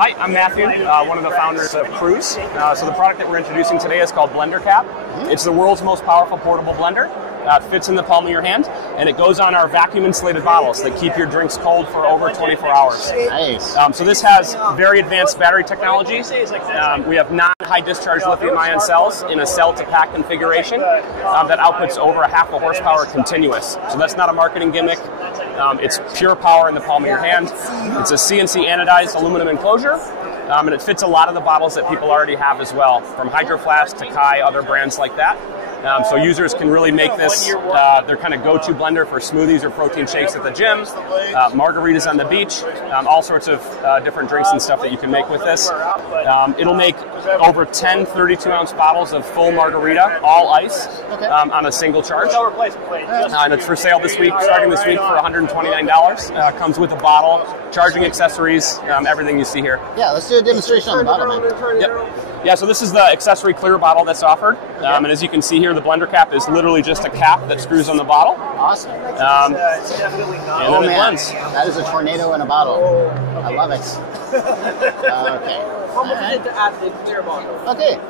Hi, I'm Matthew, one of the founders of Cruz. So the product that we're introducing today is called Blender Cap. It's the world's most powerful portable blender. It fits in the palm of your hand, and it goes on our vacuum-insulated bottles that keep your drinks cold for over 24 hours. Nice. So this has very advanced battery technology. We have non-high discharge lithium-ion cells in a cell-to-pack configuration that outputs over a half a horsepower continuous. So that's not a marketing gimmick. It's pure power in the palm of your hand. It's a CNC anodized aluminum enclosure. And it fits a lot of the bottles that people already have as well, from Hydro Flask to Kai, other brands like that. So users can really make this their kind of go-to blender for smoothies or protein shakes at the gym, margaritas on the beach, all sorts of different drinks and stuff that you can make with this. It'll make over 10 32-ounce bottles of full margarita, all ice, on a single charge. And it's for sale this week, starting this week for $129. Comes with a bottle, charging accessories, everything you see here. Yeah, let's do a demonstration on the bottle, man. Yep. Yeah, so this is the accessory clear bottle that's offered. And as you can see here, the blender cap is literally just a cap that screws on the bottle. Awesome. And then it blends. That is a tornado in a bottle. I love it. Okay. How much is it to add the clear bottle? Okay.